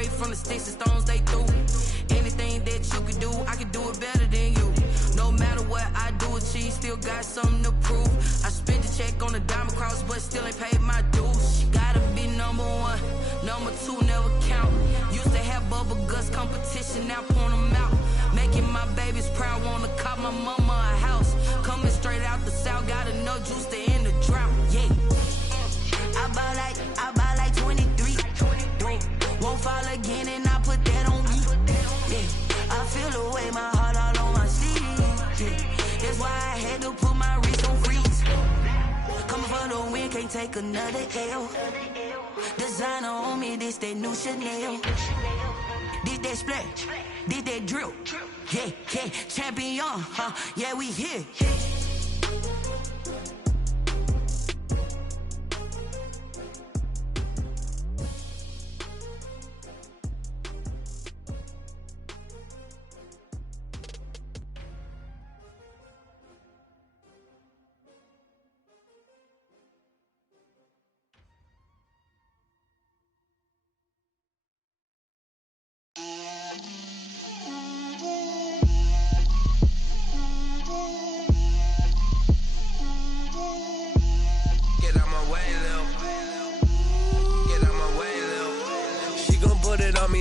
straight from the sticks and stones they threw. Anything that you could do, I could do it better than you. No matter what I do, achieve, still got something to prove. I spent the check on the diamond cross, but still ain't paid my dues. She gotta be number one, number two never count. Used to have bubble guts competition, now point them out. Making my babies proud, wanna cop my mama a house. Coming straight out the south, got enough juice to end the drought. Yeah. I buy like 23. Won't fall again and I put that on me. Yeah. I feel the way, my heart all on my sleeve. Yeah. That's why I had to put my wrist on freeze. Coming for the win, can't take another L. Designer on me, this that new Chanel. Did that splash, did that drill. Yeah, yeah, champion, huh? Yeah, we here.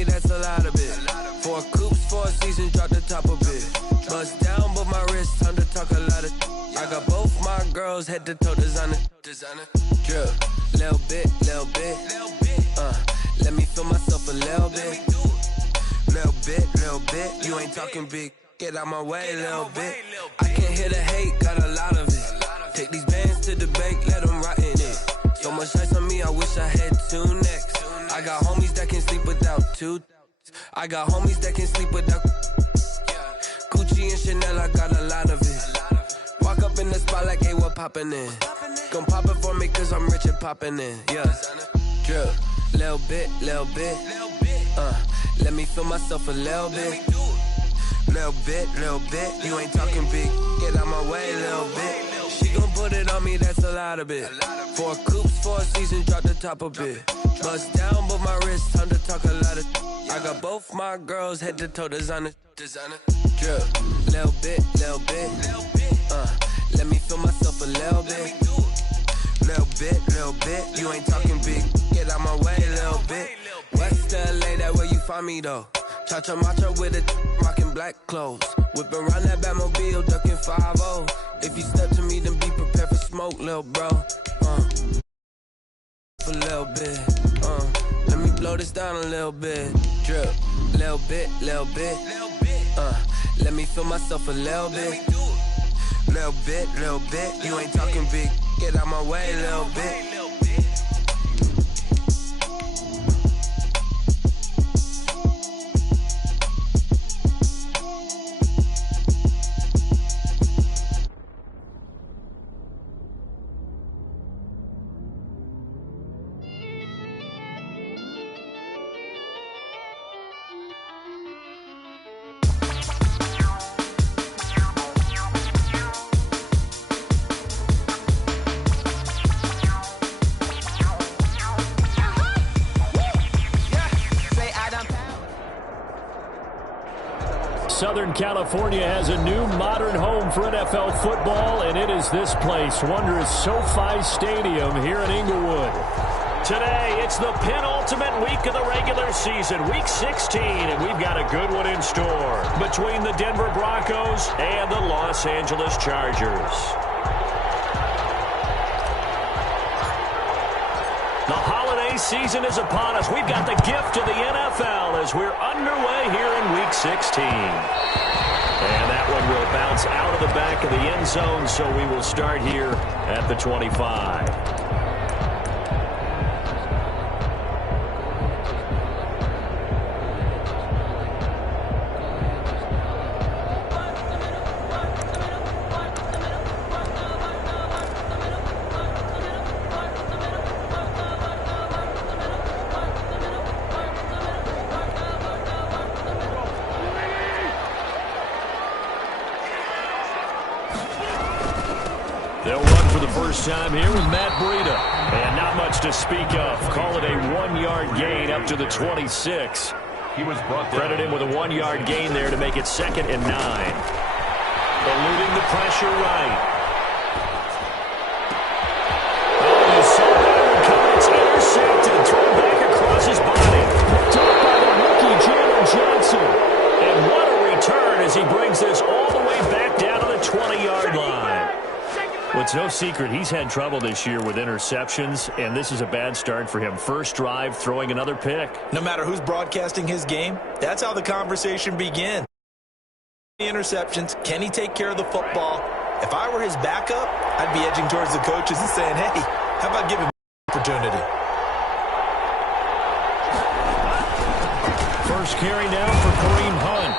That's a lot of it. 4 coops, 4 seasons, drop the top of it. Bust down, but my wrist, time to talk a lot of. I got both my girls head to toe designer. Drill, little bit. Let me feel myself a little bit. Little bit. You ain't talking big. Get out my way, little bit. I can't hear the hate, got a lot of it. Take these bands to the bank, let them rot in it. So much ice on me, I wish I had 2 necks. I got homies that can sleep without 2. I got homies that can sleep without Gucci and Chanel, I got a lot of it. Walk up in the spot like, hey, what poppin' in? Gon' pop it for me cause I'm rich and poppin' in. Yeah, drill, little bit. Let me feel myself a little bit. Little bit. You ain't talking big. Get out my way, little bit. She gon' put it on me, that's a lot of it. 4 coops, 4 seasons, drop the top a bit. Bust down, but my wrist, time to talk a lot of. I got both my girls head to toe designer. Drill, little bit. Let me feel myself a little bit. Little bit. You ain't talking big. Get out my way, little bit. West LA, that where you find me though. Cha-cha matcha with it, rockin' black clothes. Whip around that Batmobile, ducking 5-0. If you step to me, then be prepared for smoke, lil' bro. For a little bit, let me blow this down a little bit. Drip, little bit. Let me feel myself a little bit. Little bit. You ain't talking big. Get out my way, little bit. Southern California has a new modern home for NFL football, and it is this place, wondrous SoFi Stadium here in Inglewood. Today, it's the penultimate week of the regular season, Week 16, and we've got a good one in store between the Denver Broncos and the Los Angeles Chargers. The holiday season is upon us. We've got the gift of the NFL as we're underway here in Week 16. And that one will bounce out of the back of the end zone, so we will start here at the 25. They'll run for the first time here with Matt Breida. And not much to speak of. Call it a 1-yard gain up to the 26. He was brought down. Credit him with a 1-yard gain there to make it 2nd and 9. Eluding the pressure right. Oh, you saw that one coming. It's intercepted. Thrown back across his body. Picked up by the rookie, Jalen Johnson. And what a return as he brings this all the way back down to the 20-yard line. Well, it's no secret he's had trouble this year with interceptions, and this is a bad start for him. First drive, throwing another pick. No matter who's broadcasting his game, that's how the conversation begins. Interceptions, can he take care of the football? If I were his backup, I'd be edging towards the coaches and saying, hey, how about giving him an opportunity? First carry now for Kareem Hunt.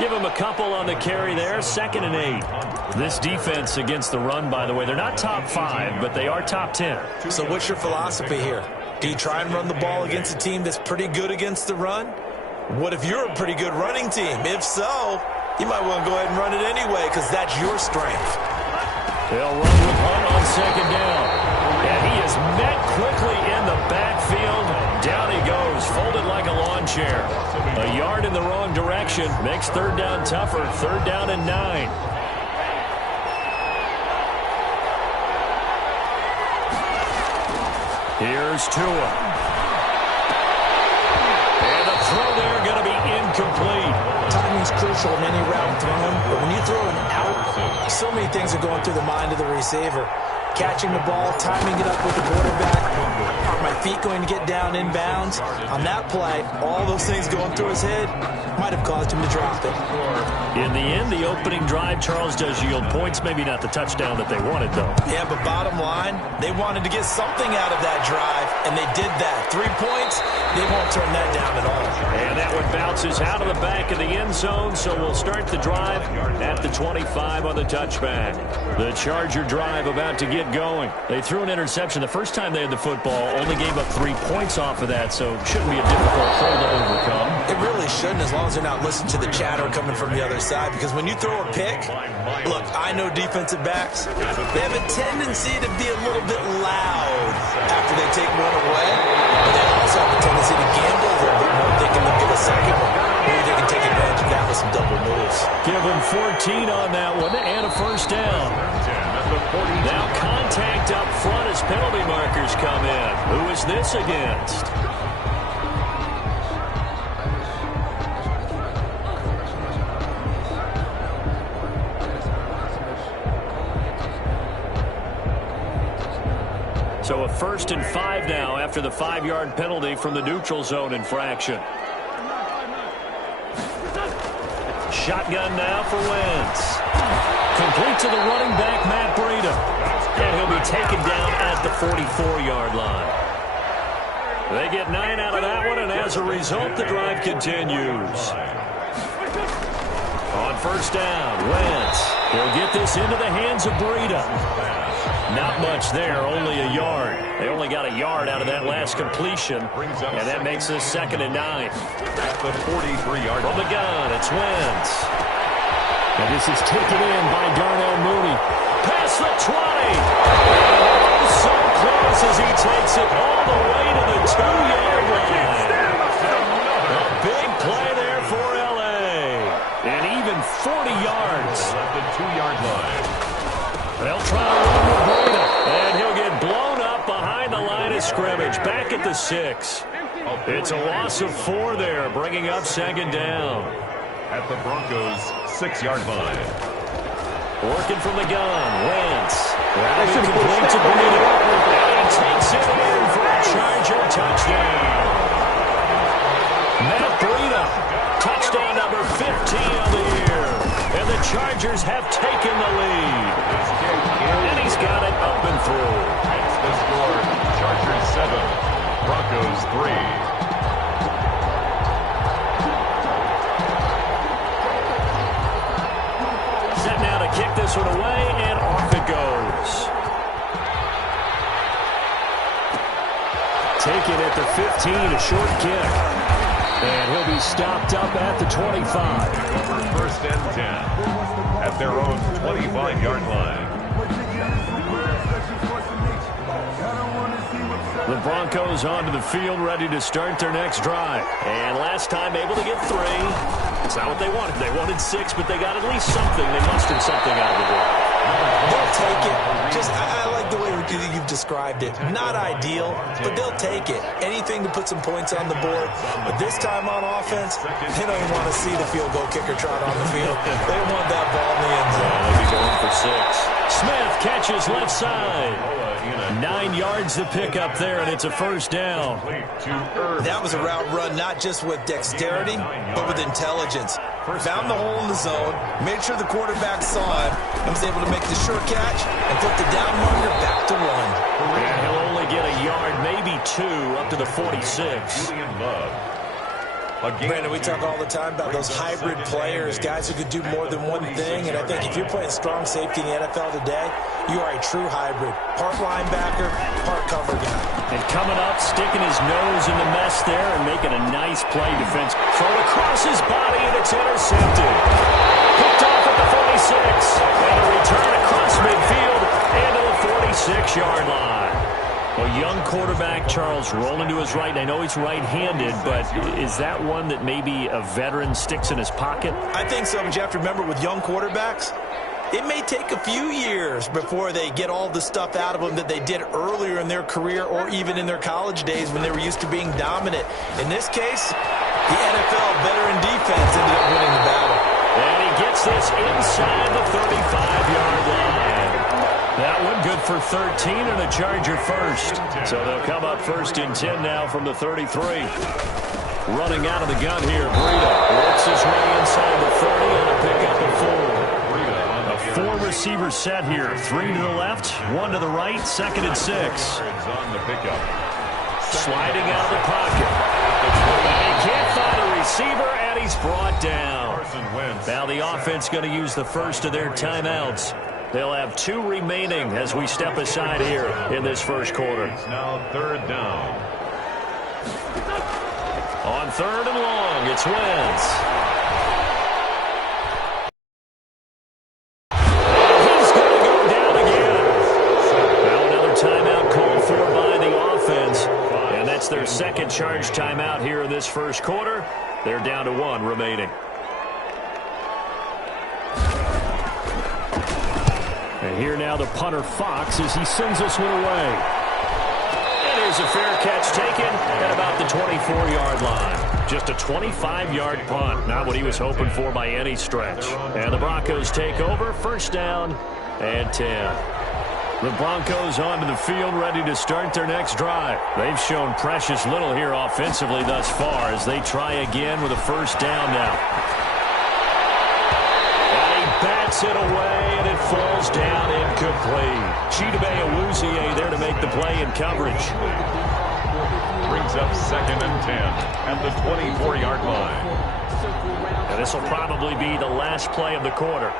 Give him a couple on the carry there, 2nd and 8. This defense against the run, by the way, they're not top 5, but they are top 10. So what's your philosophy here? Do you try and run the ball against a team that's pretty good against the run? What if you're a pretty good running team? If so, you might want to go ahead and run it anyway because that's your strength. They'll run with Hunt on 2nd down. And he is met quickly in the backfield. Down he goes, folded like a lawn chair. A yard in the wrong direction. Makes 3rd down tougher. 3rd down and 9. Here's Tua. And the throw there going to be incomplete. Timing's crucial in any route thrown, but when you throw an out, so many things are going through the mind of the receiver. Catching the ball, timing it up with the quarterback. Are my feet going to get down in bounds? On that play, all those things going through his head might have caused him to drop it. In the end, the opening drive, Charles, does yield points. Maybe not the touchdown that they wanted, though. Yeah, but bottom line, they wanted to get something out of that drive, and they did that. 3 points, they won't turn that down at all. And that one bounces out of the back of the end zone, so we'll start the drive at the 25 on the touchback. The Charger drive about to get going. They threw an interception the first time they had the football, only gave up 3 points off of that, so shouldn't be a difficult hole to overcome. It really shouldn't, as long as they're not listening to the chatter coming from the other side, because when you throw a pick, look, I know defensive backs, they have a tendency to be a little bit loud after they take one away, but they also have a tendency to gamble a little bit more, thinking they'll get a second one. Maybe they can take advantage of that with some double moves. Give them 14 on that one and a 1st down. Now contact up front as penalty markers come in. Who is this against? So a 1st and 5 now after the 5-yard penalty from the neutral zone infraction. Shotgun now for Wentz. Complete to the running back, Matt Breida. And he'll be taken down at the 44-yard line. They get 9 out of that one, and as a result, the drive continues. On 1st down, Wentz. He'll get this into the hands of Breida. Not much there, only a yard. They only got a yard out of that last completion, and that makes this 2nd and 9. At the 43-yard line. From the gun, it's Wentz. And this is taken in by Darnell Mooney. Past the 20. Oh, so close as he takes it all the way to the 2-yard line. A big play there for L.A. And even 40 yards. At the 2-yard line. They'll try to run with Breida. And he'll get blown up behind the line of scrimmage. Back at the 6. It's a loss of 4 there, bringing up 2nd down. At the Broncos' 6-yard line. Working from the gun, Wentz. Routing complete to Breida. And he takes it in for a Charger touchdown. Matt Breida, touchdown number 15 of the year. And the Chargers have taken the lead. And he's got it up and through. That's the score. Chargers 7, Broncos 3. Now to kick this one away, and off it goes. Taken at the 15, a short kick. And he'll be stopped up at the 25. 1st and 10 at their own 25-yard line. The Broncos onto the field, ready to start their next drive. And last time able to get 3. It's not what they wanted. They wanted 6, but they got at least something. They mustered something out of the board. They'll take it. I like the way you've described it. Not ideal, but they'll take it. Anything to put some points on the board. But this time on offense, they don't even want to see the field goal kicker trot on the field. They want that ball in the end zone. They'll be going for 6. Smith catches left side. 9 yards to pick up there, and it's a first down. That was a route run not just with dexterity, but with intelligence. Found the hole in the zone, made sure the quarterback saw him, and was able to make the sure catch and flip the down marker back to 1. And he'll only get a yard, maybe 2, up to the 46. Brandon, we talk all the time about those hybrid players, guys who could do more than one thing, and I think if you're playing strong safety in the NFL today, you are a true hybrid. Part linebacker, part cover guy. And coming up, sticking his nose in the mess there and making a nice play defense. Thrown across his body, and it's intercepted. Picked off at the 46. And a return across midfield into the 46-yard line. A young quarterback, Charles, rolling to his right. I know he's right-handed, but is that one that maybe a veteran sticks in his pocket? I think so, but you have to remember with young quarterbacks, it may take a few years before they get all the stuff out of them that they did earlier in their career or even in their college days when they were used to being dominant. In this case, the NFL veteran defense ended up winning the battle. And he gets this inside the 35-yard line. That one good for 13 and a Charger first. So they'll come up first and 10 now from the 33. Running out of the gun here, Breida works his way inside the 30 and a pickup of 4. A 4-receiver set here. 3 to the left, 1 to the right, 2nd and 6. Sliding out of the pocket. And he can't find a receiver, and he's brought down. Now the offense going to use the first of their timeouts. They'll have 2 remaining as we step aside here in this first quarter. It's now 3rd down. On 3rd and long, it's Wentz. He's going to go down again. Now another timeout called for by the offense. And that's their 2nd charge timeout here in this first quarter. They're down to 1 remaining. And here now the punter, Fox, as he sends this one away. And here's a fair catch taken at about the 24-yard line. Just a 25-yard punt. Not what he was hoping for by any stretch. And the Broncos take over. First down and 10. The Broncos onto the field, ready to start their next drive. They've shown precious little here offensively thus far as they try again with a first down now. Bats it away, and it falls down incomplete. Chidobe Awuzie there to make the play in coverage. Brings up 2nd and 10 at the 24-yard line. And this will probably be the last play of the quarter.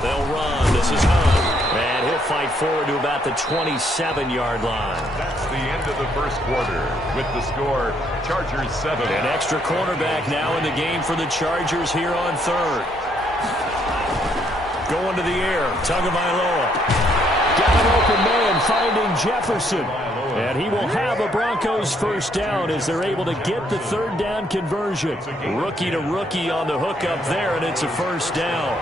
They'll run. This is Hunt. And he'll fight forward to about the 27-yard line. That's the end of the first quarter with the score, Chargers 7. An extra quarterback now in the game for the Chargers here on 3rd. Going to the air, Tagovailoa. Got an open man finding Jefferson. And he will have a Broncos first down as they're able to get the 3rd down conversion. Rookie to rookie on the hookup there, and it's a first down.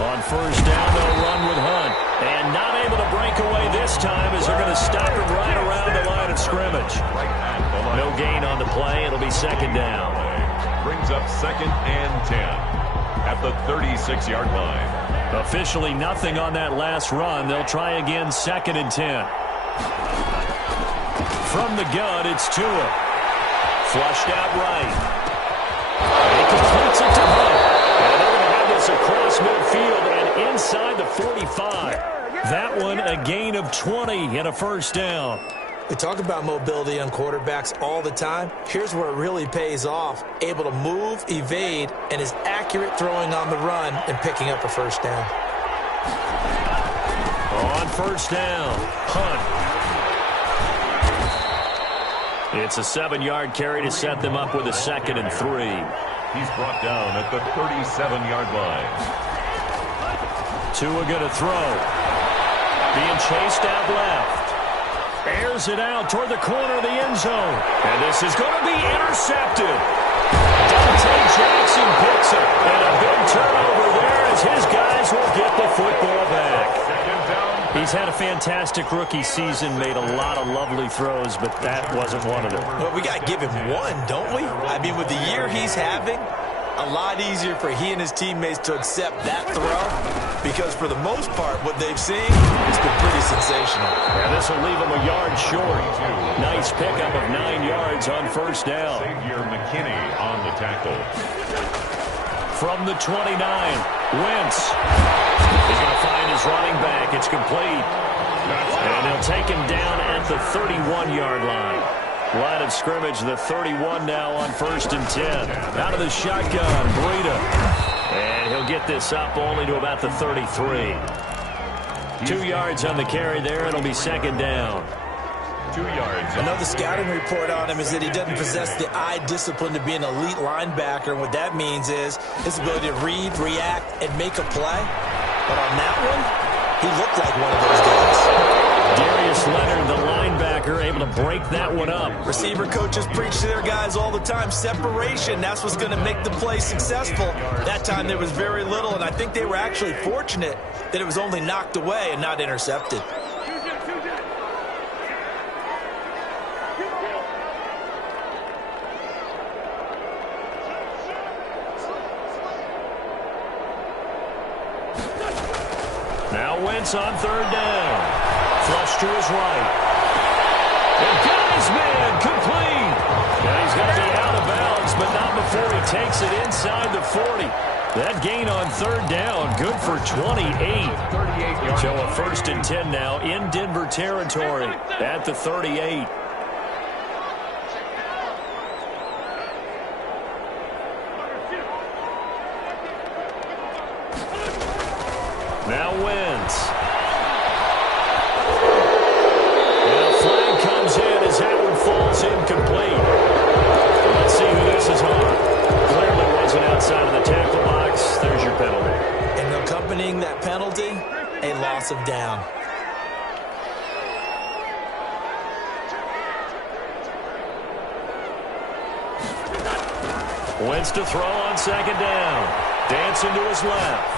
On first down, they'll run with Hunt. And not able to break away this time as they're going to stop him right around the line of scrimmage. No gain on the play. It'll be 2nd down. Brings up 2nd and 10 at the 36-yard line. Officially nothing on that last run. They'll try again 2nd and 10. From the gun, it's Tua. Flushed out right. He completes it to Hunt. And they're going to have this across midfield and inside the 45. That one a gain of 20 and a first down. We talk about mobility on quarterbacks all the time. Here's where it really pays off. Able to move, evade, and is accurate throwing on the run and picking up a first down. On first down, Hunt. It's a 7-yard carry to set them up with a 2nd and 3. He's brought down at the 37-yard line. Tua going to throw. Being chased out left. Airs it out toward the corner of the end zone. And this is going to be intercepted. Dante Jackson picks it. And a big turnover there as his guys will get the football back. He's had a fantastic rookie season, made a lot of lovely throws, but that wasn't one of them. Well, we got to give him one, don't we? I mean, with the year he's having, a lot easier for he and his teammates to accept that throw because for the most part, what they've seen has been pretty sensational. Yeah, this will leave him a yard short. Nice pickup of 9 yards on first down. Xavier McKinney on the tackle. From the 29, Wentz. He's going to find his running back. It's complete. And he'll take him down at the 31-yard line. Line of scrimmage, the 31 now on 1st and 10. Out of the shotgun, Breida. And he'll get this up only to about the 33. 2 yards on the carry there. It'll be 2nd down. 2 yards. I know the scouting report on him is that he doesn't possess the eye discipline to be an elite linebacker. And what that means is his ability to read, react, and make a play. But on that one, he looked like one of those guys. Darius Leonard, the linebacker, able to break that one up. Receiver coaches preach to their guys all the time. Separation, that's what's going to make the play successful. That time there was very little, and I think they were actually fortunate that it was only knocked away and not intercepted. Now Wentz on 3rd down. Flush to his right. And got his man complete. And he's going to be out of bounds, but not before he takes it inside the 40. That gain on 3rd down, good for 28. So a 1st and 10 now in Denver territory at the 38. Now Wentz. And a flag comes in as that one falls incomplete. Let's see who this is on. Clearly wasn't outside of the tackle box. There's your penalty. And accompanying that penalty, a loss of down. Wentz to throw on 2nd down. Dancing to his left.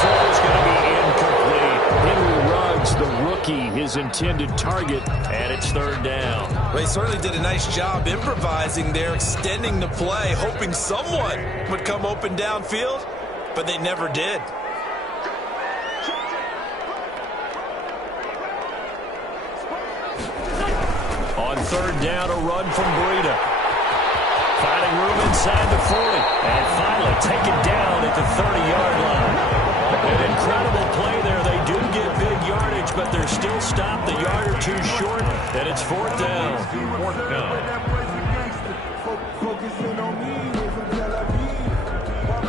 Throw is going to be incomplete. Henry Ruggs, the rookie, his intended target, and it's 3rd down. Well, he certainly did a nice job improvising there, extending the play, hoping someone would come open downfield, but they never did. On 3rd down, a run from Breida. Finding room inside the 40, and finally taken down at the 30-yard line. An incredible play there. They do get big yardage, but they're still stopped a yard or two short, and it's 4th down. 4th down.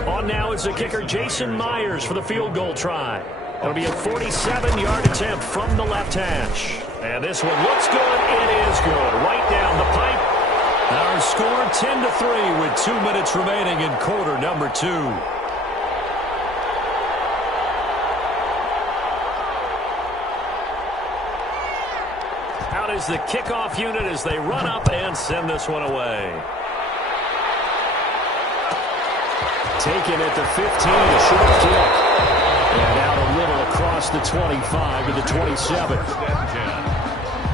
On now is the kicker, Jason Myers, for the field goal try. It'll be a 47-yard attempt from the left hash. And this one looks good. It is good. Right down the pipe. Our score 10-3 with 2 minutes remaining in quarter number 2. Out is the kickoff unit as they run up and send this one away. Taken at the 15, a short kick. And out a little across the 25 to the 27.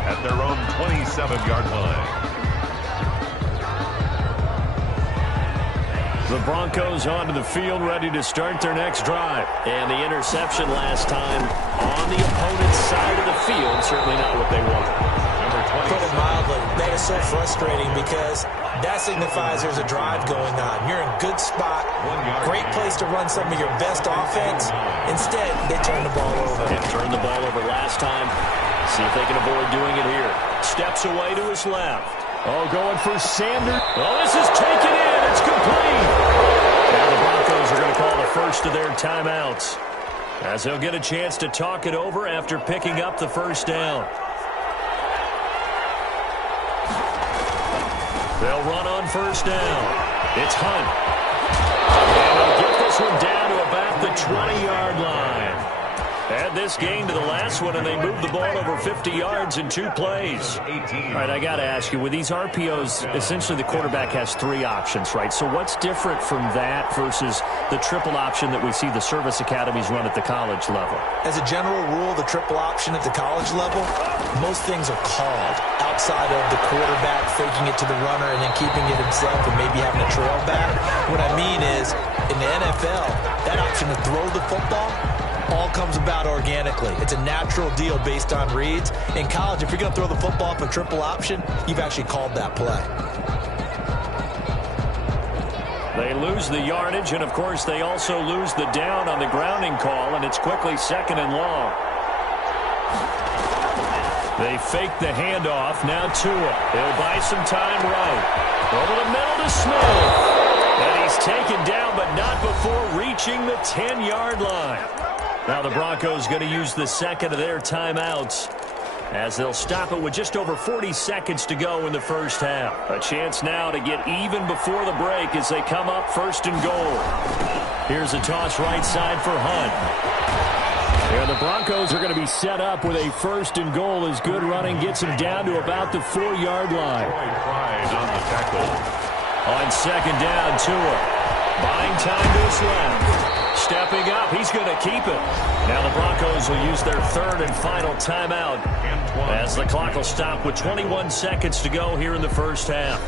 At their own 27-yard line. The Broncos onto the field, ready to start their next drive. And the interception last time on the opponent's side of the field, certainly not what they wanted. Put it mildly, that is so frustrating because that signifies there's a drive going on. You're in a good spot, great place to run some of your best offense. Instead, they turn the ball over. They turned the ball over last time. See if they can avoid doing it here. Steps away to his left. Oh, going for Sanders. Oh, this is taken in. It's complete. Now the Broncos are going to call the first of their timeouts, as they'll get a chance to talk it over after picking up the 1st down. They'll run on first down. It's Hunt. And they'll get this one down to about the 20-yard line. Add this game to the last one, and they moved the ball over 50 yards in 2 plays. All right, I got to ask you, with these RPOs, essentially the quarterback has 3 options, right? So what's different from that versus the triple option that we see the service academies run at the college level? As a general rule, the triple option at the college level, most things are called outside of the quarterback faking it to the runner and then keeping it himself and maybe having a trail back. What I mean is, in the NFL, that option to throw the football all comes about organically. It's a natural deal based on reads. In college, if you're going to throw the football up a triple option, you've actually called that play. They lose the yardage, and, of course, they also lose the down on the grounding call, and it's quickly 2nd and long. They fake the handoff. Now Tua. He'll buy some time right. Over the middle to Smith. And he's taken down, but not before reaching the 10-yard line. Now the Broncos going to use the second of their timeouts as they'll stop it with just over 40 seconds to go in the first half. A chance now to get even before the break as they come up 1st and goal. Here's a toss right side for Hunt. And the Broncos are going to be set up with a 1st and goal as good running gets him down to about the 4-yard line. On 2nd down, Tua buying time to his left. Stepping up, he's going to keep it. Now the Broncos will use their 3rd and final timeout as the clock will stop with 21 seconds to go here in the first half.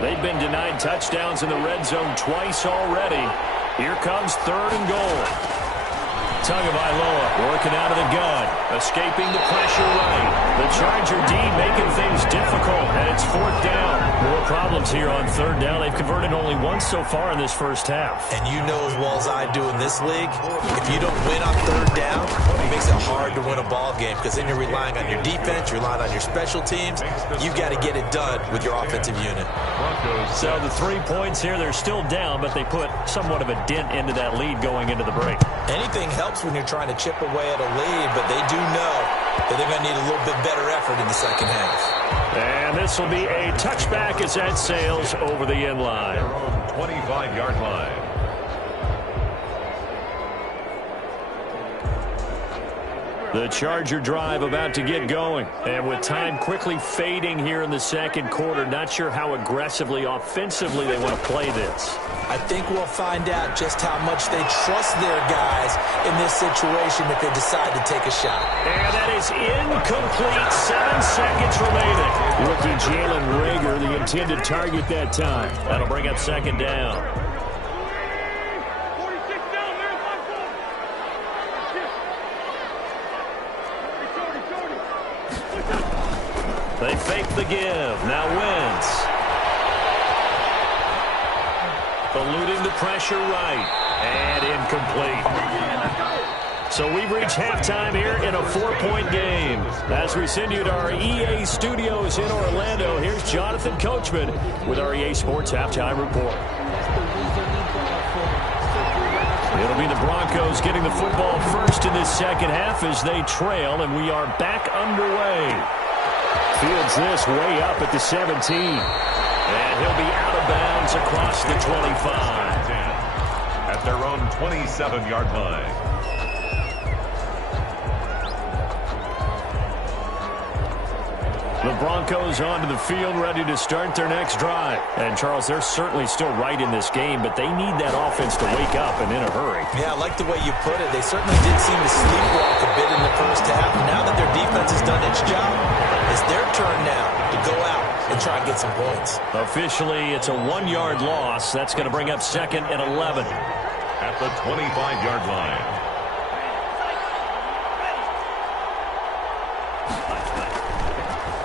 They've been denied touchdowns in the red zone twice already. Here comes 3rd and goal. Tagovailoa working out of the gun, escaping the pressure right. The Charger D making things difficult, and it's 4th down. More problems here on 3rd down. They've converted only once so far in this first half. And you know as well as I do in this league, if you don't win on 3rd down, it makes it hard to win a ball game because then you're relying on your defense, you're relying on your special teams. You've got to get it done with your offensive unit. So the 3 points here, they're still down, but they put somewhat of a dent into that lead going into the break. Anything helps when you're trying to chip away at a lead, but they do know that they're going to need a little bit better effort in the second half. And this will be a touchback as that sails over the end line. 25-yard line. The Charger drive about to get going. And with time quickly fading here in the second quarter, not sure how aggressively, offensively they want to play this. I think we'll find out just how much they trust their guys in this situation if they decide to take a shot. And that is incomplete. 7 seconds remaining. Rookie Jalen Reagor, the intended target that time. That'll bring up 2nd down. They fake the give. Now Wentz. Eluding the pressure right. And incomplete. So we've reached halftime here in a 4-point game. As we send you to our EA studios in Orlando, here's Jonathan Coachman with our EA Sports Halftime Report. It'll be the Broncos getting the football first in this second half as they trail, and we are back underway. Fields this way up at the 17. And he'll be out of bounds across the 25. At their own 27-yard line. The Broncos onto the field ready to start their next drive. And, Charles, they're certainly still right in this game, but they need that offense to wake up and in a hurry. Yeah, I like the way you put it. They certainly did seem to sleepwalk a bit in the first half. Now that their defense has done its job, it's their turn now to go out and try and get some points. Officially, it's a 1-yard loss. That's going to bring up 2nd and 11. At the 25-yard line.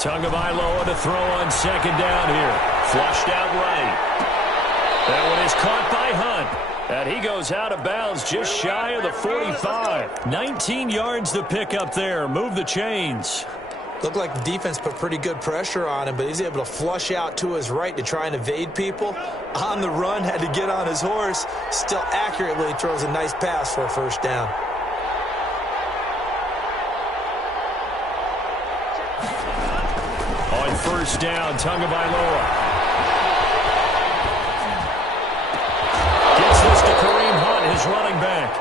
Tagovailoa to throw on 2nd down here. Flushed out right. That one is caught by Hunt. And he goes out of bounds just shy of the 45. 19 yards to pick up there. Move the chains. Looked like the defense put pretty good pressure on him, but he's able to flush out to his right to try and evade people. On the run, had to get on his horse. Still accurately throws a nice pass for a first down. On first down, Tagovailoa gets this to Kareem Hunt, his running back.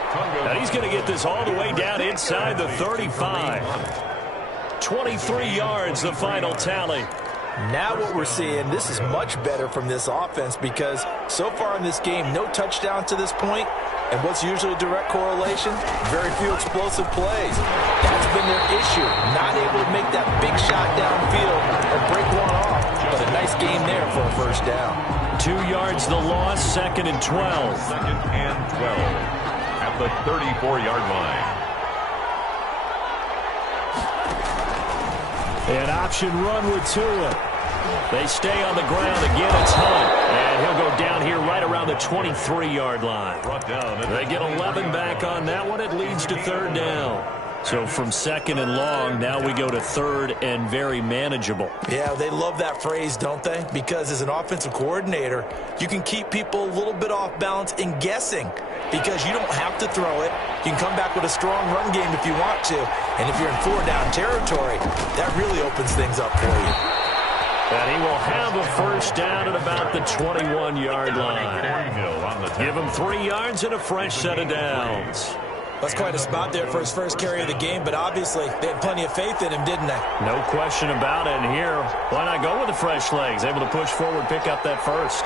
Now he's going to get this all the way down inside the 35. 23 yards, the final tally. Now what we're seeing, this is much better from this offense because so far in this game, no touchdowns to this point, and what's usually a direct correlation? Very few explosive plays. That's been their issue, not able to make that big shot downfield or break one off, but a nice game there for a first down. 2 yards the loss, 2nd and 12. 2nd and 12 at the 34-yard line. An option run with Tua. They stay on the ground. Again, it's Hunt. And he'll go down here right around the 23-yard line. They get 11 back on that one. It leads to 3rd down. So from 2nd and long, now we go to 3rd and very manageable. Yeah, they love that phrase, don't they? Because as an offensive coordinator, you can keep people a little bit off balance in guessing because you don't have to throw it. You can come back with a strong run game if you want to. And if you're in 4-down territory, that really opens things up for you. And he will have a first down at about the 21-yard line. Give him 3 yards and a fresh set of downs. That's quite a spot there for his first carry of the game, but obviously they had plenty of faith in him, didn't they? No question about it. And here, why not go with the fresh legs? Able to push forward, pick up that first.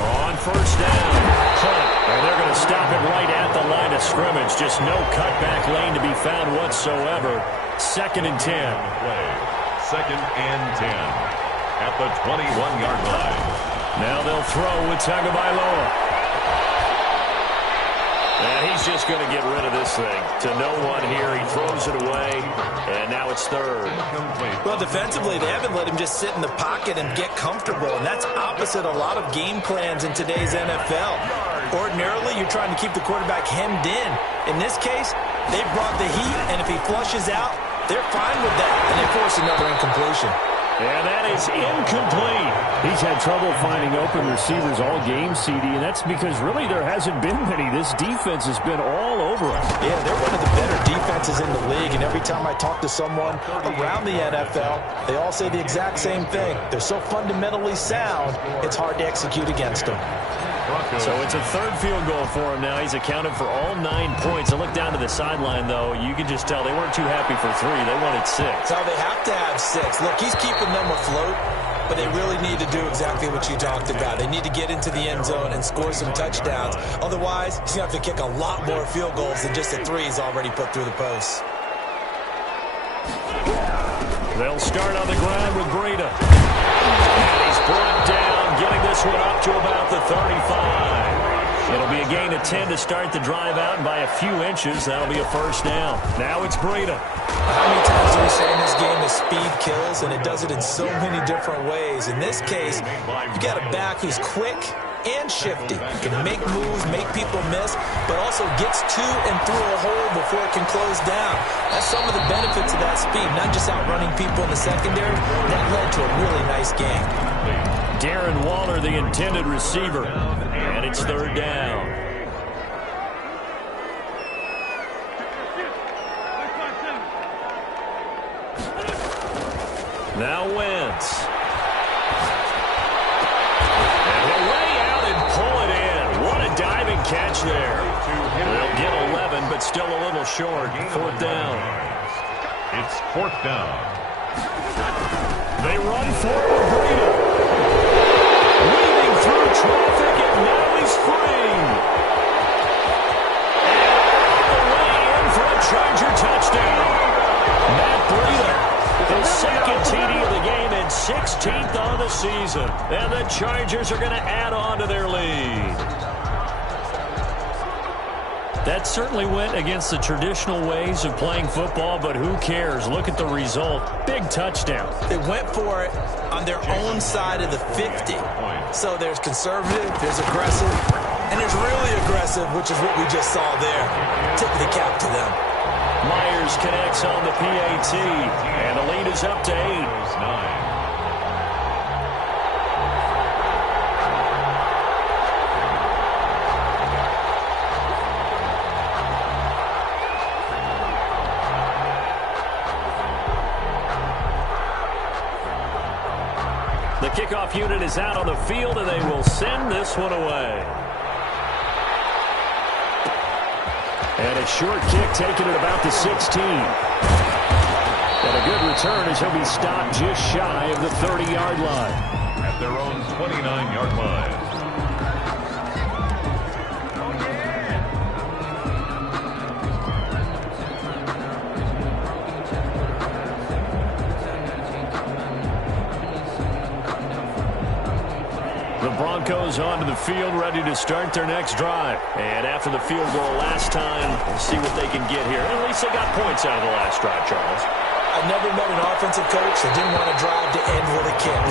On first down, Hunt. And they're going to stop it right at the line of scrimmage. Just no cutback lane to be found whatsoever. 2nd and 10. 2nd and 10 at the 21-yard line. Now they'll throw with Tagovailoa. And he's just going to get rid of this thing. To no one here. He throws it away. And now it's 3rd. Well, defensively, they haven't let him just sit in the pocket and get comfortable. And that's opposite a lot of game plans in today's NFL. Ordinarily, you're trying to keep the quarterback hemmed in. In this case, they brought the heat. And if he flushes out, they're fine with that. And they force another incompletion. And that is incomplete. He's had trouble finding open receivers all game, CD, and that's because really there hasn't been many. This defense has been all over us. Yeah, they're one of the better defenses in the league, and every time I talk to someone around the NFL, they all say the exact same thing. They're so fundamentally sound, it's hard to execute against them. So it's a 3rd field goal for him now. He's accounted for all 9 points. I look down to the sideline, though. You can just tell they weren't too happy for 3. They wanted 6. So they have to have 6. Look, he's keeping them afloat, but they really need to do exactly what you talked about. They need to get into the end zone and score some touchdowns. Otherwise, he's going to have to kick a lot more field goals than just the 3 he's already put through the posts. They'll start on the ground with Breida. And he's brought down, getting this one up to about the 35. It'll be a gain of 10 to start the drive out, and by a few inches, that'll be a first down. Now it's Breida. How many times do we say in this game that speed kills, and it does it in so many different ways? In this case, you got a back who's quick and shifty. Can make moves, make people miss, but also gets to and through a hole before it can close down. That's some of the benefits of that speed, not just outrunning people in the secondary. That led to a really nice game. Darren Waller, the intended receiver, and it's 3rd down. Now Wentz. And he'll lay out and pull it in. What a diving catch there. They'll get 11, but still a little short. 4th down. It's 4th down. They run forward, Breida. Weaving through traffic, and now he's free. And all the way in for a Charger touchdown. Matt Breida, his 2nd TD of the game and 16th on the season. And the Chargers are going to add on to their lead. That certainly went against the traditional ways of playing football, but who cares? Look at the result. Big touchdown. They went for it on their own side of the 50. So there's conservative, there's aggressive, and there's really aggressive, which is what we just saw there. Tip of the cap to them. Myers Myers connects on the PAT, and the lead is up to 8. The kickoff unit is out on the field, and they will send this one away. And a short kick taken at about the 16. And a good return as he'll be stopped just shy of the 30-yard line. At their own 29-yard line. Broncos onto the field, ready to start their next drive. And after the field goal last time, we'll see what they can get here. At least they got points out of the last drive, Charles. I've never met an offensive coach that didn't want to drive to end with a kick.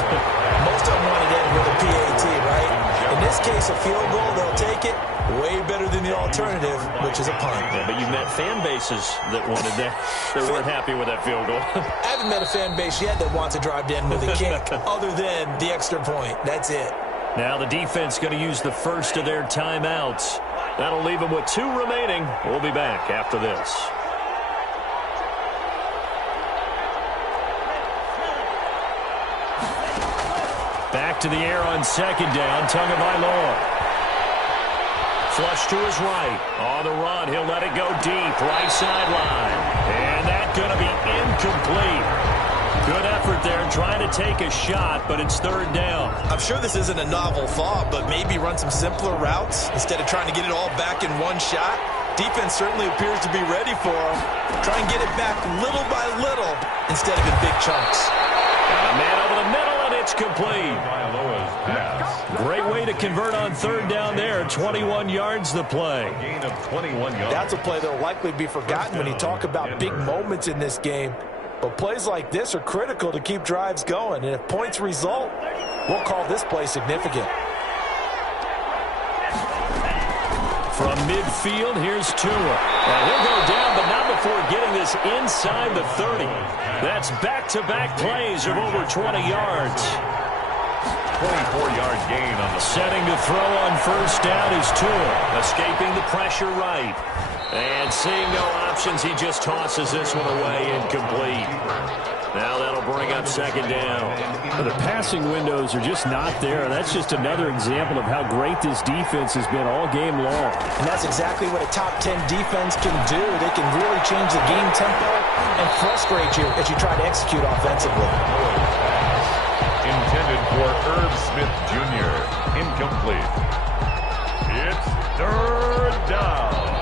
Most of them wanted to end with a PAT, right? In this case, a field goal, they'll take it. Way better than the alternative, which is a punt. Yeah, but you've met fan bases that wanted that. They weren't happy with that field goal. I haven't met a fan base yet that wants to drive to end with a kick other than the extra point. That's it. Now the defense going to use the first of their timeouts. That'll leave them with 2 remaining. We'll be back after this. Back to the air on second down. Tagovailoa. Flush to his right. On the run, he'll let it go deep. Right sideline. And that's going to be incomplete. Good effort there, trying to take a shot, but it's third down. I'm sure this isn't a novel thought, but maybe run some simpler routes instead of trying to get it all back in one shot. Defense certainly appears to be ready for him. Try and get it back little by little instead of in big chunks. Got a man over the middle, and it's complete. Great way to convert on third down there. 21 yards the play. Gain of 21 yards. That's a play that will likely be forgotten when you talk about big moments in this game. But plays like this are critical to keep drives going. And if points result, we'll call this play significant. From midfield, here's Tua. And he'll go down, but not before getting this inside the 30. That's back-to-back plays of over 20 yards. 24-yard gain on the setting to throw on first down is Tua, escaping the pressure right. And seeing no options, he just tosses this one away, incomplete. Now that'll bring up second down. The passing windows are just not there. That's just another example of how great this defense has been all game long. And that's exactly what a top 10 defense can do. They can really change the game tempo and frustrate you as you try to execute offensively. Intended for Herb Smith Jr. Incomplete. It's third down.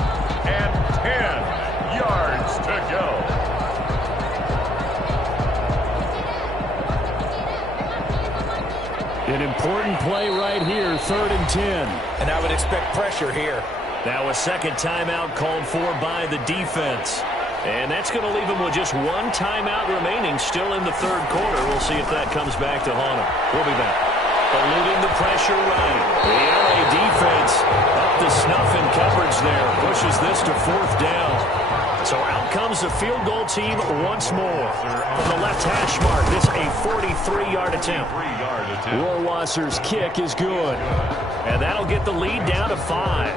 And 10 yards to go. An important play right here, 3rd and 10. And I would expect pressure here. Now a second timeout called for by the defense. And that's going to leave them with just 1 timeout remaining still in the third quarter. We'll see if that comes back to haunt them. We'll be back. Eluding the pressure right. The LA defense up to snuff in coverage there. Pushes this to 4th down. So out comes the field goal team once more. From the left hash mark, this a 43-yard attempt. Rohrwasser's kick is good. And that'll get the lead down to 5.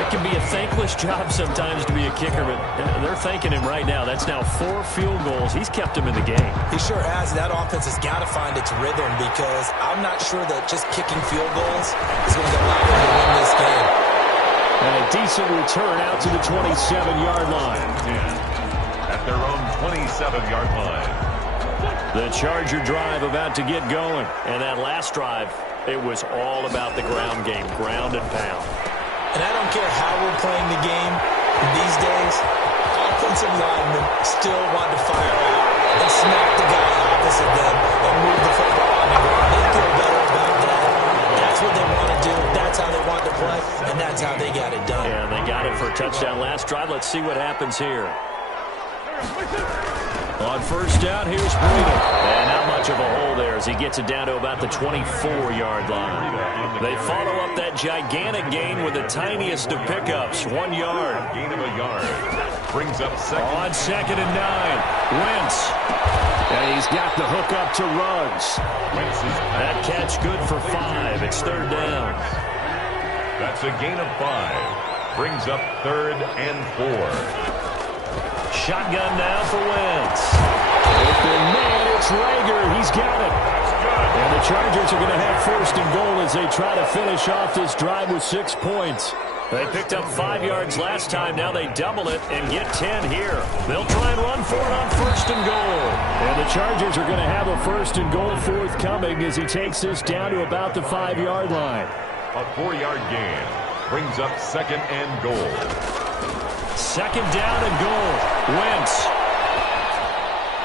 It can be a thankless job sometimes to be a kicker, but they're thanking him right now. That's now 4 field goals. He's kept him in the game. He sure has. That offense has got to find its rhythm because I'm not sure that just kicking field goals is going to allow them to win this game. And a decent return out to the 27-yard line. At their own 27-yard line. The Charger drive about to get going. And that last drive, it was all about the ground game, ground and pound. And I don't care how we're playing the game these days, offensive linemen still want to fire out and smack the guy opposite them and move the football on the ground. They feel better about that. That's what they want to do. That's how they want to play, and that's how they got it done. Yeah, they got it for a touchdown last drive. Let's see what happens here. On first down, here's Breida. And not much of a hole there as he gets it down to about the 24-yard line. They follow up that gigantic gain with the tiniest of pickups, 1 yard. Gain of a yard. Brings up second. On 2nd and 9, Wentz. And he's got the hook up to Ruggs. That catch good for 5. It's 3rd down. That's a gain of 5. Brings up 3rd and 4. Shotgun now for Wentz. Open man, it's Rager. He's got it. And the Chargers are going to have 1st and goal as they try to finish off this drive with 6 points. They picked up 5 yards last time. Now they double it and get 10 here. They'll try and run for it on 1st and goal. And the Chargers are going to have a 1st and goal forthcoming as he takes this down to about the 5-yard line. A 4-yard gain. Brings up 2nd and goal. 2nd down and goal. Wentz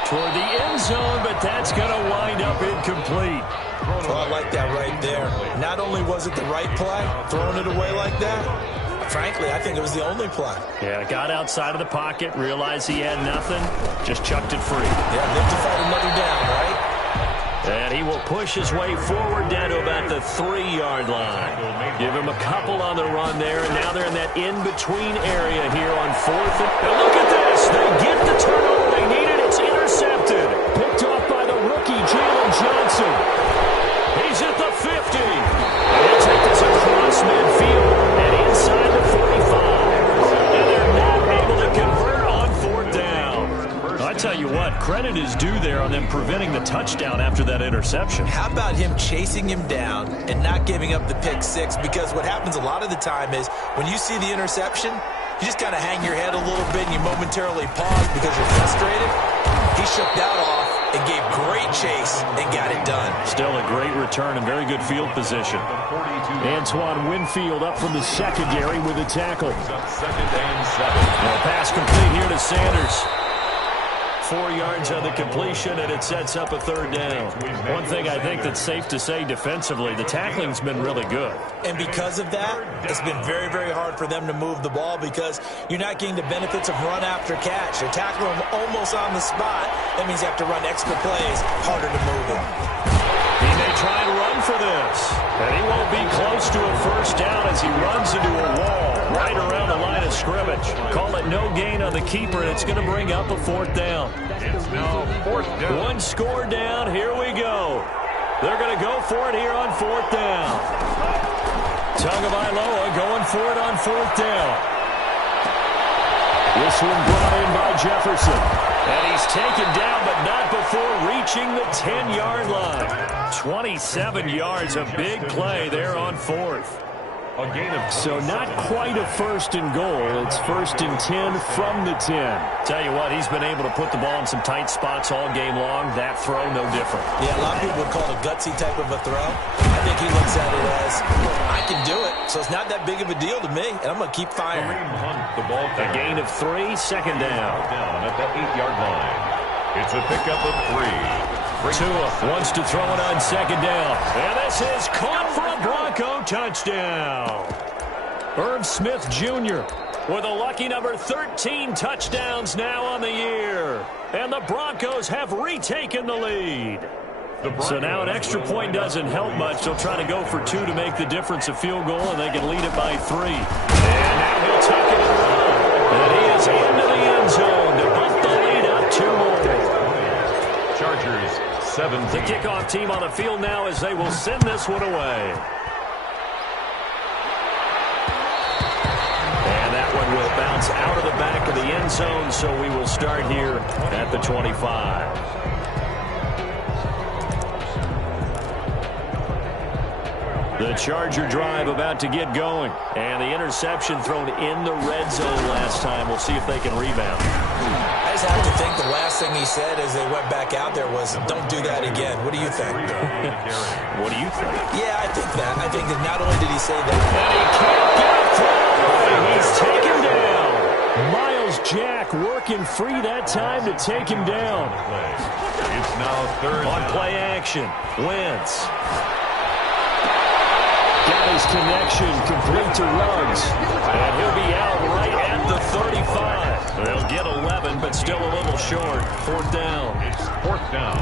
toward the end zone, but that's going to wind up incomplete. Well, I like that right there. Not only was it the right play, throwing it away like that, frankly, I think it was the only play. Yeah, got outside of the pocket, realized he had nothing, just chucked it free. Yeah, live to fight another down, right? And he will push his way forward down to about the 3-yard line. Give him a couple on the run there, and now they're in that in-between area here on 4th. And look at this. They get the turnover they needed. It's intercepted. Picked off by the rookie, Jalen Johnson. He's at the 50. And he'll take this across midfield and inside the 45. And they're not able to convert on 4th down. I tell you what, credit is due there on them preventing the touchdown after that interception. How about him chasing him down and not giving up the pick 6? Because what happens a lot of the time is when you see the interception, you just kind of hang your head a little bit and you momentarily pause because you're frustrated. He shook that off and gave great chase and got it done. Still a great return and very good field position. Antoine Winfield up from the secondary with a tackle. 2nd and 7. And a pass complete here to Sanders. 4 yards on the completion, and it sets up a 3rd down. One thing I think that's safe to say defensively, the tackling's been really good. And because of that, it's been very, very hard for them to move the ball because you're not getting the benefits of run after catch. You're tackling them almost on the spot. That means you have to run extra plays, harder to move it. He may try and run for this, and he won't be close to a 1st down as he runs into a wall right around the line of scrimmage. Call it no gain on the keeper, and it's going to bring up a 4th down. It's now 4th down. 1 score down. Here we go. They're going to go for it here on 4th down. Tagovailoa going for it on 4th down. This one brought in by Jefferson. And he's taken down, but not before reaching the 10-yard line. 27 yards, a big play there on 4th. A gain of So not quite a 1st and goal. It's 1st and 10 from the 10. Tell you what, he's been able to put the ball in some tight spots all game long. That throw, no different. Yeah, a lot of people would call it a gutsy type of a throw. I think he looks at it as, I can do it, so it's not that big of a deal to me, and I'm going to keep firing. the ball. A gain of 3, 2nd down. Down at the 8-yard line. It's a pickup of 3. Tua wants to throw it on 2nd down. And this is caught for a Bronco touchdown. Irv Smith Jr. with a lucky number 13 touchdowns now on the year. And the Broncos have retaken the lead. So now an extra point doesn't help much. They'll try to go for 2 to make the difference a field goal, and they can lead it by 3. And now he'll tuck it and run. And he is into the end zone to bump the lead up 2 more. Chargers 17. The kickoff team on the field now as they will send this one away. And that one will bounce out of the back of the end zone, so we will start here at the 25. The Charger drive about to get going. And the interception thrown in the red zone last time. We'll see if they can rebound. I just have to think the last thing he said as they went back out there was, don't do that again. What do you think? What do you think? Yeah, I think that. I think that not only did he say that. And he can't get it through. He's taken down. Miles Jack working free that time to take him down. It's now 3rd On play action. Wentz. Got his connection complete to Ruggs. And he'll be out right at the 35. They'll get 11 moving, but still a little short. Fourth down. It's fourth down.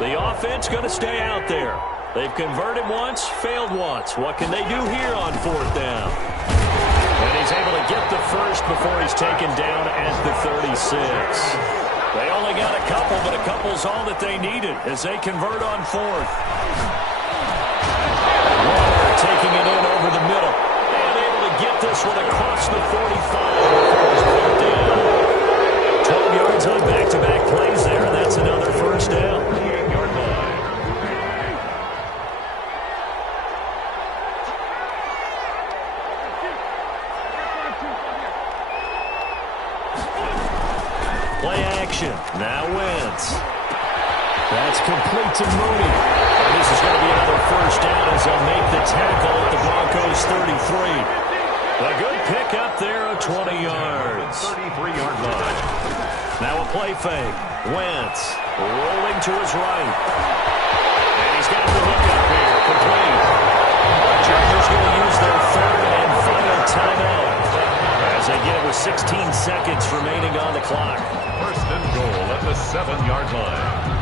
The offense going to stay out there. They've converted once, failed once. What can they do here on fourth down? And he's able to get the first before he's taken down at the 36. They only got a couple, but a couple's all that they needed as they convert on fourth. Water taking it in over the middle. And able to get this one across the 45 before he's put down. 12 yards on back-to-back plays there, and that's another first down. Play action. Now Wentz. That's complete to Mooney. And this is going to be another first down as they'll make the tackle at the Broncos 33. A good pick up there of 20 yards. 33-yard line. Now a play fake. Wentz rolling to his right. And he's got the hook up here. Complete. Chargers going to use their third and final timeout as they get it with 16 seconds remaining on the clock. First and goal at the 7-yard line.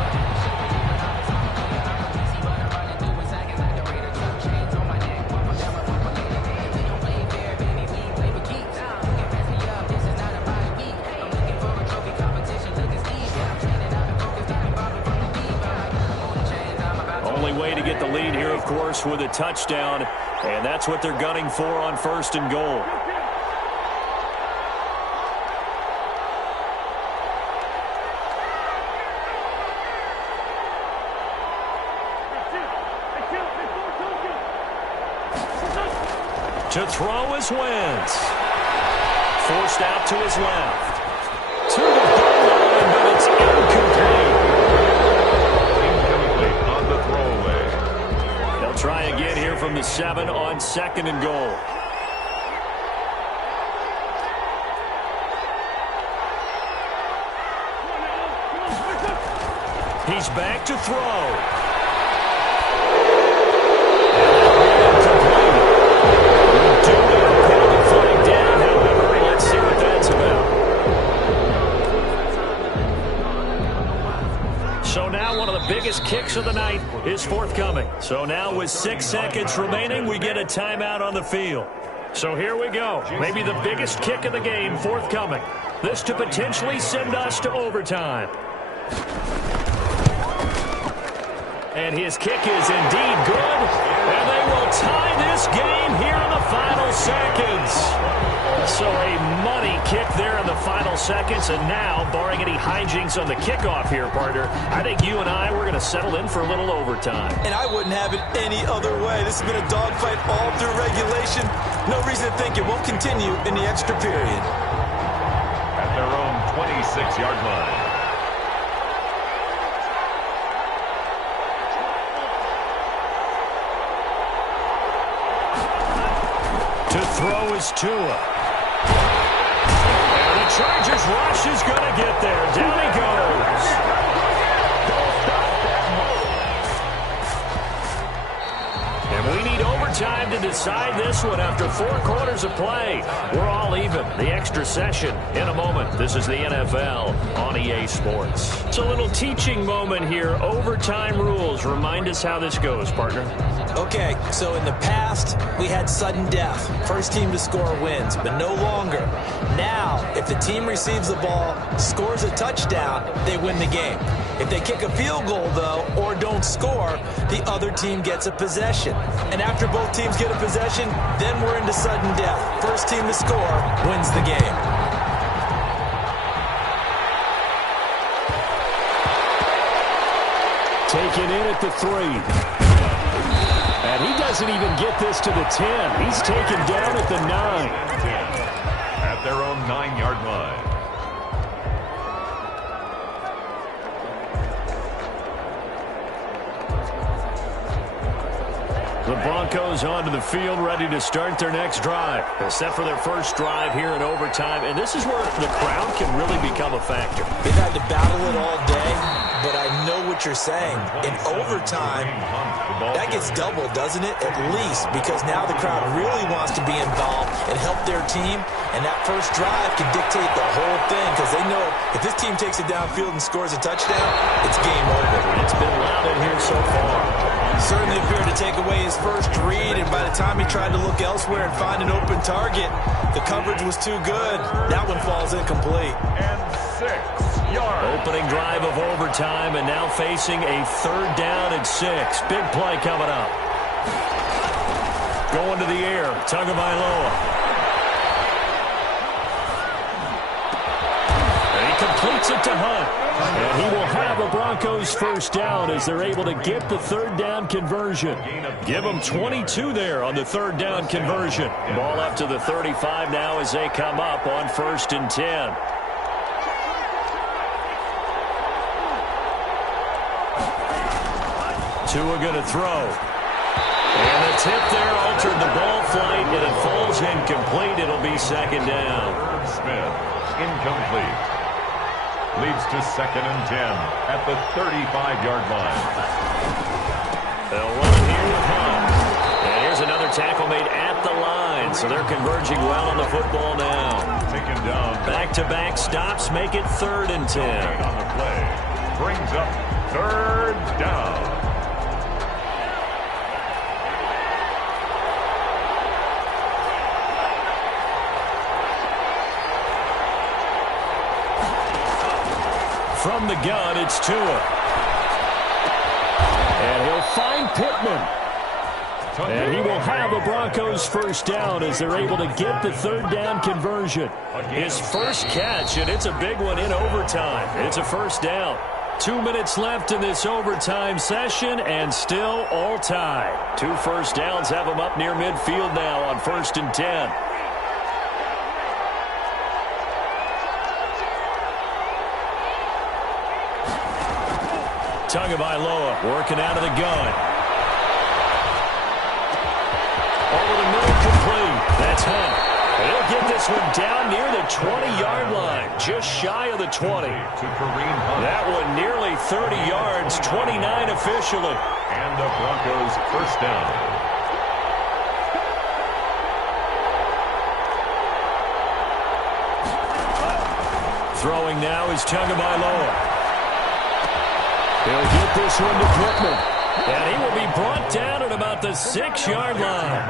Only way to get the lead here, of course, with a touchdown, and that's what they're gunning for on first and goal. To throw is Wentz. Forced out to his left. To the goal line, but it's incomplete. Incomplete on the throwaway. They'll try again here from the 7 on second and goal. He's back to throw. So now one of the biggest kicks of the night is forthcoming. So now with 6 seconds remaining, we get a timeout on the field. So here we go. Maybe the biggest kick of the game forthcoming. This to potentially send us to overtime. And his kick is indeed good. And they will tie this game here in the final seconds. So a money kick there in the final seconds. And now, barring any hijinks on the kickoff here, partner, I think you and I, we're going to settle in for a little overtime. And I wouldn't have it any other way. This has been a dogfight all through regulation. No reason to think it won't continue in the extra period. At their own 26-yard line. To throw is Tua. And the Chargers rush is going to get there. Down he goes. And we need overtime to decide this one after 4 quarters of play. We're all even. The extra session in a moment. This is the NFL on EA Sports. It's a little teaching moment here. Overtime rules. Remind us how this goes, partner. Okay, so in the past, we had sudden death. First team to score wins, but no longer. Now, if the team receives the ball, scores a touchdown, they win the game. If they kick a field goal, though, or don't score, the other team gets a possession. And after both teams get a possession, then we're into sudden death. First team to score wins the game. Taken in at the 3. And he doesn't even get this to the 10. He's taken down at the 9. At their own 9-yard line. The Broncos onto the field, ready to start their next drive. They're set for their first drive here in overtime, and this is where the crowd can really become a factor. They've had to battle it all day, but I know what you're saying. In overtime, that gets doubled, doesn't it? At least, because now the crowd really wants to be involved and help their team, and that first drive can dictate the whole thing because they know if this team takes it downfield and scores a touchdown, it's game over. It's been loud in here so far. Certainly appeared to take away his first read, and by the time he tried to look elsewhere and find an open target, the coverage was too good. That one falls incomplete. And 6 yards. Opening drive of overtime, and now facing a 3rd down and 6. Big play coming up. Going to the air, Tagovailoa. And he completes it to Hunt. And he will have a Broncos first down as they're able to get the 3rd down conversion. Give them 22 there on the 3rd down conversion. Ball up to the 35 now as they come up on 1st and 10. Tua going to throw. And the tip there altered the ball flight, and it falls incomplete. It'll be 2nd down. Smith, incomplete. Leads to 2nd and 10 at the 35-yard line. They'll run here with Hunt. And here's another tackle made at the line. So they're converging well on the football now. Taken down. Back-to-back stops make it 3rd and 10. On the play. Brings up 3rd down. From the gun, it's Tua. And he'll find Pittman. And he will have a Broncos first down as they're able to get the 3rd down conversion. His first catch, and it's a big one in overtime. It's a first down. 2 minutes left in this overtime session, and still all tied. 2 first downs have him up near midfield now on 1st and 10. Tagovailoa working out of the gun. Over the middle, complete. That's Hunt. He'll get this one down near the 20-yard line, just shy of the 20. That one nearly 30 yards, 29 officially. And the Broncos first down. Throwing now is Tagovailoa. He'll get this one to Pittman. And he will be brought down at about the 6-yard line.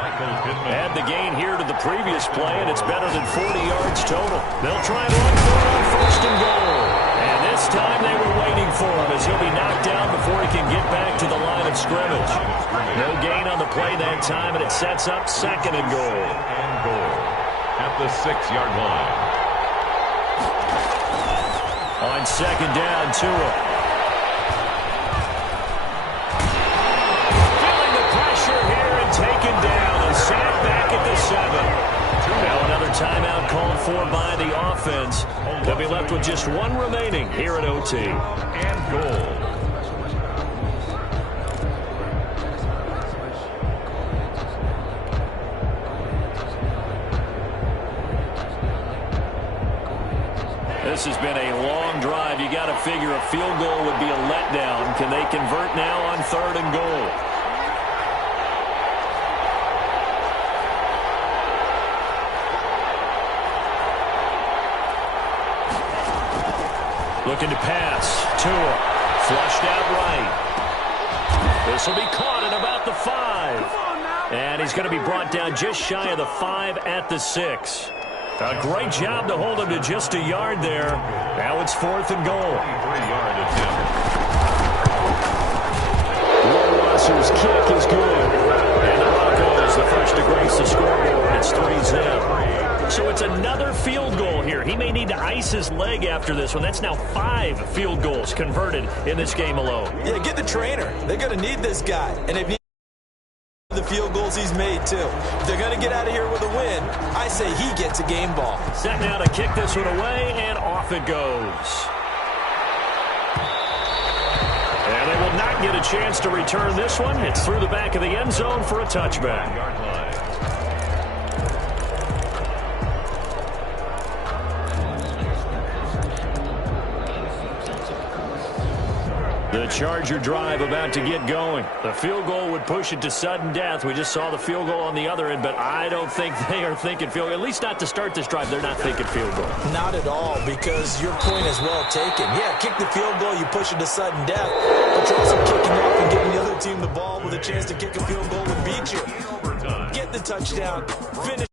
Add the gain here to the previous play, and it's better than 40 yards total. They'll try and run for it on 1st and goal. And this time they were waiting for him as he'll be knocked down before he can get back to the line of scrimmage. No gain on the play that time, and it sets up 2nd and goal. And goal at the 6-yard line. On 2nd down, Tua. Taken down and sat back at the 7. Now another timeout called for by the offense. They'll be left with just 1 remaining here at OT. And goal. This has been a long drive. You got to figure a field goal would be a letdown. Can they convert now on 3rd and goal? Looking to pass. Tua. Flushed out right. This will be caught at about the 5. And he's going to be brought down just shy of the 5 at the 6. A great job to hold him to just a yard there. Now it's 4th and goal. 3-yard attempt. Rohrwasser's kick is good. And the Broncos, the first to grace the scoreboard. It's 3-0. So it's another field goal here. He may need to ice his leg after this one. That's now 5 field goals converted in this game alone. Yeah, get the trainer. They're going to need this guy. And they need the field goals he's made, too. If they're going to get out of here with a win, I say he gets a game ball. Set now to kick this one away, and off it goes. And they will not get a chance to return this one. It's through the back of the end zone for a touchback. The Charger drive about to get going. The field goal would push it to sudden death. We just saw the field goal on the other end, but I don't think they are thinking field goal. At least not to start this drive. They're not thinking field goal. Not at all, because your point is well taken. Yeah, kick the field goal, you push it to sudden death, but you're also kicking off and giving the other team the ball with a chance to kick a field goal and beat you. Get the touchdown, finish.